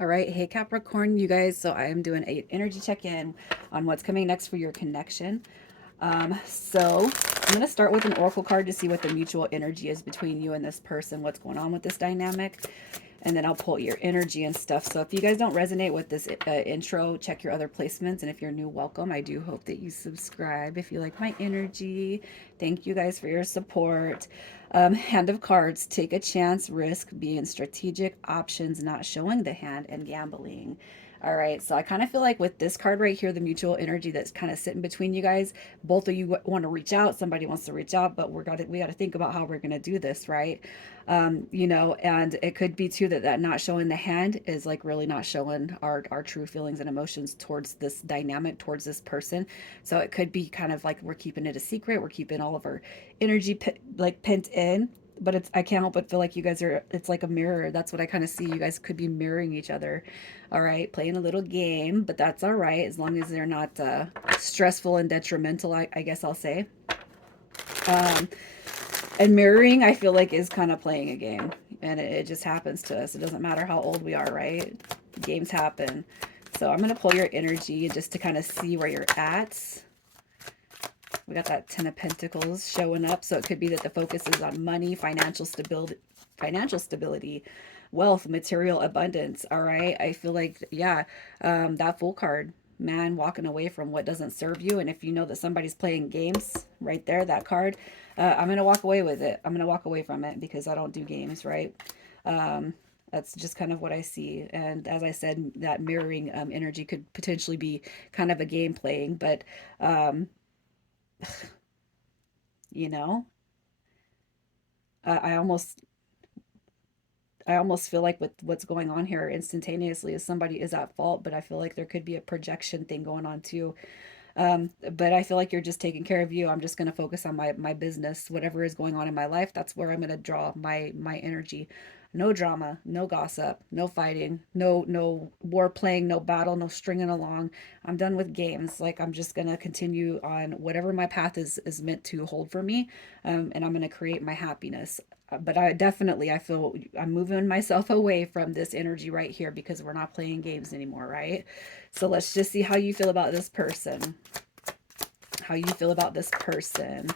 All right, hey Capricorn, you guys. So I am doing a energy check-in on what's coming next for your connection. So I'm gonna start with an oracle card to see what the mutual energy is between you and this person, what's going on with this dynamic, and then I'll pull your energy and stuff. So if you guys don't resonate with this intro, check your other placements. And if you're new, welcome. I do hope that you subscribe if you like my energy. Thank you guys for your support. Hand of cards, take a chance, risk, being strategic, options, not showing the hand, and gambling. All right, so I kind of feel like with this card right here, the mutual energy that's kind of sitting between you guys, both of you want to reach out. Somebody wants to reach out, but we got to think about how we're gonna do this, right? And it could be too that not showing the hand is like really not showing our true feelings and emotions towards this dynamic, towards this person. So it could be kind of like we're keeping it a secret, we're keeping all of our energy like pent in. But it's, I can't help but feel like you guys are, it's like a mirror. That's what I kind of see. You guys could be mirroring each other. All right, playing a little game, but that's all right as long as they're not stressful and detrimental, I guess I'll say. um, and mirroring, I feel like, is kind of playing a game, and it just happens to us. It doesn't matter how old we are, right? Games happen. So I'm gonna pull your energy just to kind of see where you're at. We got that Ten of Pentacles showing up, so it could be that the focus is on money, financial stability, wealth, material abundance. All right, I feel like, yeah, that Fool card, man, walking away from what doesn't serve you. And if you know that somebody's playing games, right there, that card, I'm gonna walk away with it. I'm gonna walk away from it because I don't do games, right? Um, that's just kind of what I see. And as I said, that mirroring energy could potentially be kind of a game playing, but um, you know, I almost feel like with what's going on here instantaneously is somebody is at fault, but I feel like there could be a projection thing going on too. But I feel like you're just taking care of you. I'm just going to focus on my business, whatever is going on in my life. That's where I'm going to draw my energy. No drama, no gossip, no fighting, no war playing, no battle, no stringing along. I'm done with games. Like, I'm just going to continue on whatever my path is meant to hold for me, and I'm going to create my happiness. But I feel I'm moving myself away from this energy right here because we're not playing games anymore, right? So let's just see how you feel about this person. How you feel about this person.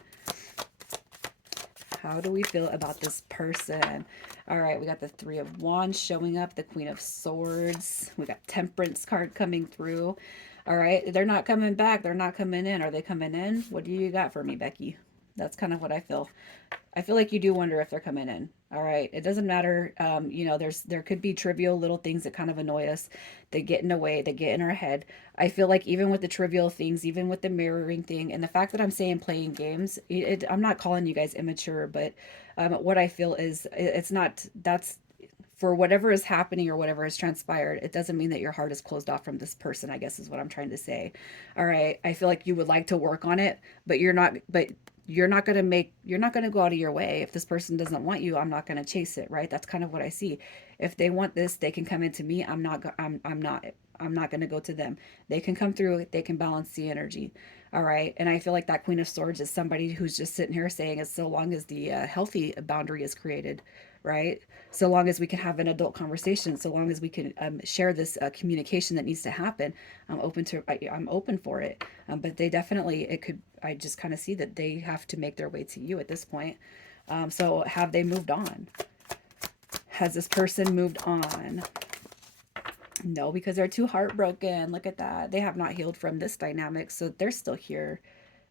How do we feel about this person? All right, we got the Three of Wands showing up, the Queen of Swords. We got Temperance card coming through. All right, they're not coming back. They're not coming in. Are they coming in? What do you got for me, Becki? That's kind of what I feel. I feel like you do wonder if they're coming in. All right. It doesn't matter. There could be trivial little things that kind of annoy us. They get in the way. They get in our head. I feel like even with the trivial things, even with the mirroring thing, and the fact that I'm saying playing games, I'm not calling you guys immature, but what I feel is it's not. That's for whatever is happening or whatever has transpired, it doesn't mean that your heart is closed off from this person, I guess is what I'm trying to say. All right. I feel like you would like to work on it, but you're not going to go out of your way. If this person doesn't want you, I'm not going to chase it, right? That's kind of what I see. If they want this, they can come into me. I'm not going to go to them. They can come through, they can balance the energy. All right. And I feel like that Queen of Swords is somebody who's just sitting here saying, as so long as the healthy boundary is created, right? So long as we can have an adult conversation, so long as we can share this communication that needs to happen, I'm open for it. But they definitely, it could, I just kind of see that they have to make their way to you at this point. So have they moved on? Has this person moved on? No, because they're too heartbroken. Look at that. They have not healed from this dynamic, so they're still here.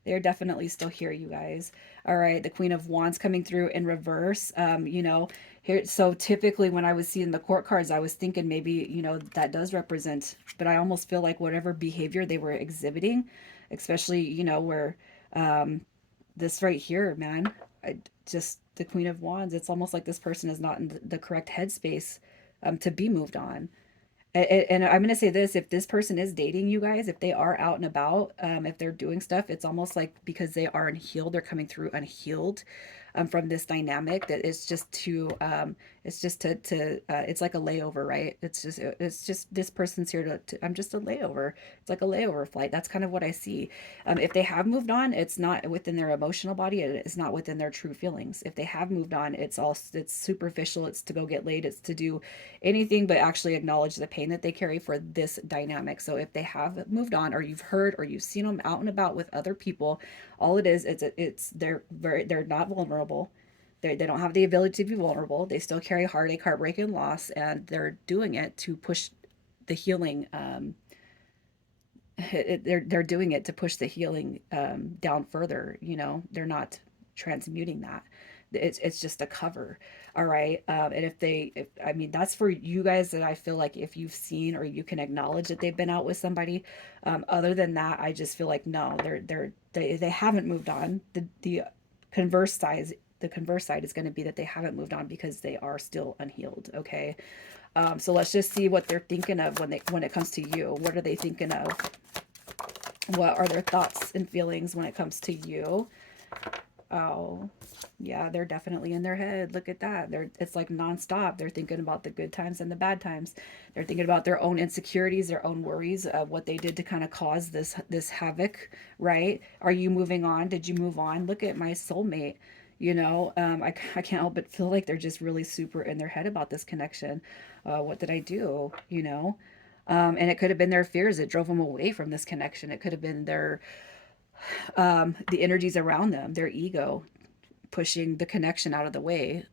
They're definitely still here, you guys. All right, the Queen of Wands coming through in reverse. Here. So typically, when I was seeing the court cards, I was thinking maybe that does represent, but I almost feel like whatever behavior they were exhibiting, especially where this right here, man, just the Queen of Wands. It's almost like this person is not in the correct headspace to be moved on. And I'm going to say this, if this person is dating you guys, if they are out and about, if they're doing stuff, it's almost like because they are unhealed, they're coming through unhealed. from this dynamic, that it's just it's like a layover, right? It's just this person's here I'm just a layover. It's like a layover flight. That's kind of what I see. If they have moved on, it's not within their emotional body. It's not within their true feelings. If they have moved on, it's superficial. It's to go get laid. It's to do anything but actually acknowledge the pain that they carry for this dynamic. So if they have moved on, or you've heard or you've seen them out and about with other people, all it is, they're not vulnerable. They don't have the ability to be vulnerable. They still carry heartache, heartbreak, and loss, and they're doing it to push the healing. They're doing it to push the healing down further. You know, they're not transmuting that. It's just a cover. All right. And I mean, that's for you guys, that I feel like if you've seen or you can acknowledge that they've been out with somebody. Other than that, I just feel like no, they haven't moved on. The converse side the converse side is going to be that they haven't moved on because they are still unhealed. Okay. So let's just see what they're thinking of when it comes to you. What are they thinking of? What are their thoughts and feelings when it comes to you? Oh, yeah, they're definitely in their head. Look at that. It's like nonstop. They're thinking about the good times and the bad times. They're thinking about their own insecurities, their own worries of what they did to kind of cause this havoc, right? Are you moving on? Did you move on? Look at my soulmate. You know, I can't help but feel like they're just really super in their head about this connection. What did I do? You know, and it could have been their fears that drove them away from this connection. It could have been the energies around them, their ego, pushing the connection out of the way,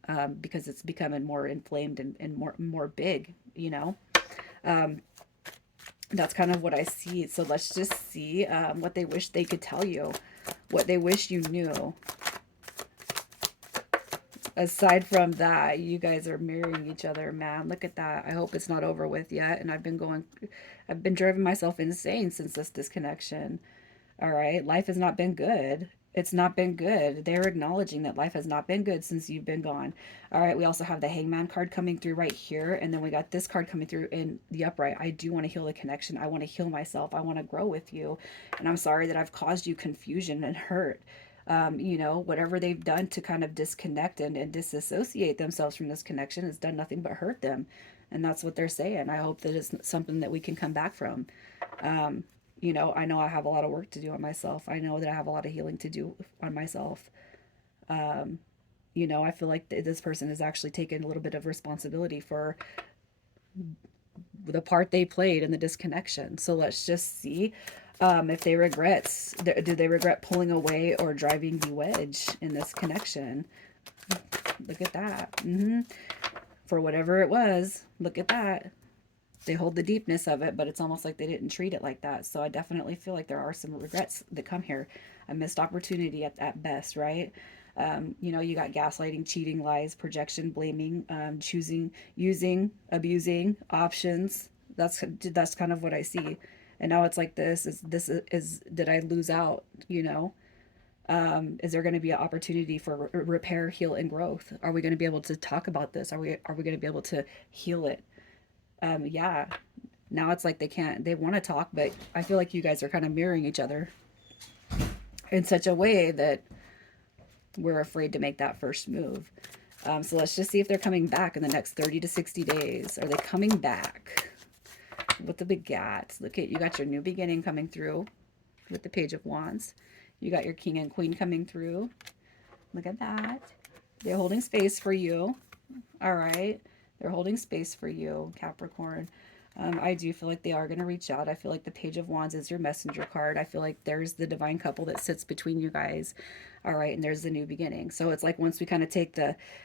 because it's becoming more inflamed and more big. You know, that's kind of what I see. So let's just see what they wish they could tell you, what they wish you knew. Aside from that, you guys are marrying each other, man. Look at that. I hope it's not over with yet. And I've been driving myself insane since this disconnection. All right. Life has not been good. It's not been good. They're acknowledging that life has not been good since you've been gone. All right. We also have the Hangman card coming through right here. And then we got this card coming through in the upright. I do want to heal the connection. I want to heal myself. I want to grow with you. And I'm sorry that I've caused you confusion and hurt. You know, whatever they've done to kind of disconnect and disassociate themselves from this connection has done nothing but hurt them. And that's what they're saying. I hope that it's something that we can come back from. You know I have a lot of work to do on myself. I know that I have a lot of healing to do on myself. You know, I feel like this person has actually taken a little bit of responsibility for the part they played in the disconnection. So let's just see if they do they regret pulling away or driving the wedge in this connection. Look at that. For whatever it was, look at that. They hold the deepness of it, but it's almost like they didn't treat it like that. So I definitely feel like there are some regrets that come here. A missed opportunity at best, right? You know, you got gaslighting, cheating, lies, projection, blaming, choosing, using, abusing, options. That's kind of what I see. And now it's like this is did I lose out? You know, is there going to be an opportunity for repair, heal, and growth? Are we going to be able to talk about this? Are we going to be able to heal it? Yeah. Now it's like they want to talk, but I feel like you guys are kind of mirroring each other in such a way that we're afraid to make that first move. So let's just see if they're coming back in the next 30 to 60 days. Are they coming back with the big gats? Look at, you got your new beginning coming through with the Page of Wands. You got your King and Queen coming through. Look at that. They're holding space for you. All right. They're holding space for you, Capricorn. I do feel like they are going to reach out. I feel like the Page of Wands is your messenger card. I feel like there's the divine couple that sits between you guys. All right. And there's the new beginning. So it's like once we kind of take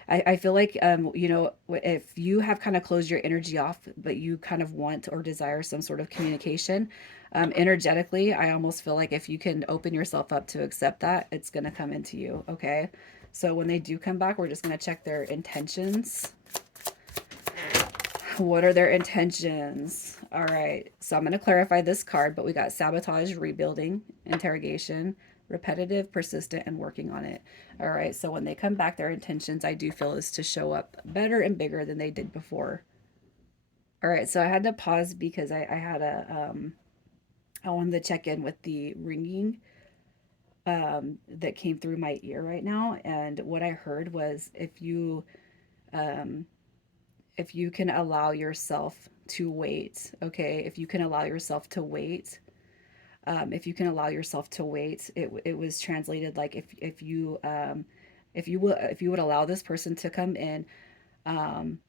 I feel like, you know, if you have kind of closed your energy off, but you kind of want or desire some sort of communication, energetically, I almost feel like if you can open yourself up to accept that, it's going to come into you. Okay. So when they do come back, we're just going to check their intentions. What are their intentions? All right. So I'm going to clarify this card, but we got sabotage, rebuilding, interrogation, repetitive, persistent, and working on it. All right. So when they come back, their intentions, I do feel, is to show up better and bigger than they did before. All right. So I had to pause because I had I wanted to check in with the ringing that came through my ear right now. And what I heard was um, if you can allow yourself to wait, okay, if you can allow yourself to wait, if you can allow yourself to wait, it was translated like if you would allow this person to come in, um,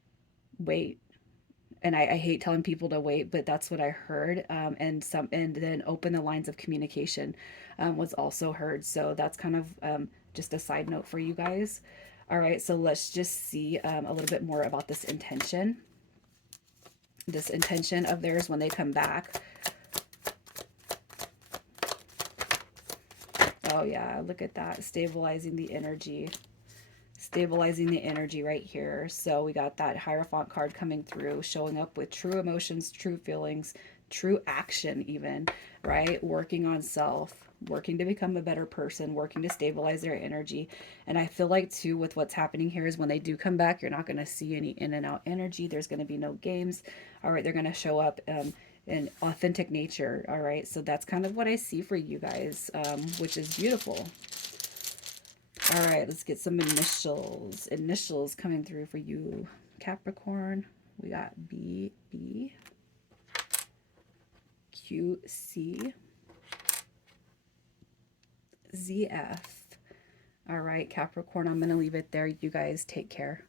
wait. And I hate telling people to wait, but that's what I heard. And then open the lines of communication was also heard. So that's kind of just a side note for you guys. All right, so let's just see a little bit more about this intention of theirs when they come back. Oh yeah, look at that, stabilizing the energy right here. So we got that Hierophant card coming through, showing up with true emotions, true feelings, true action even, right? Working on self, working to become a better person, working to stabilize their energy. And I feel like too with what's happening here is when they do come back, you're not going to see any in and out energy. There's going to be no games. All right, they're going to show up in authentic nature. All right, so that's kind of what I see for you guys, which is beautiful. All right, let's get some initials. Initials coming through for you, Capricorn. We got B, B, Q, C, Z, F. All right, Capricorn, I'm going to leave it there. You guys take care.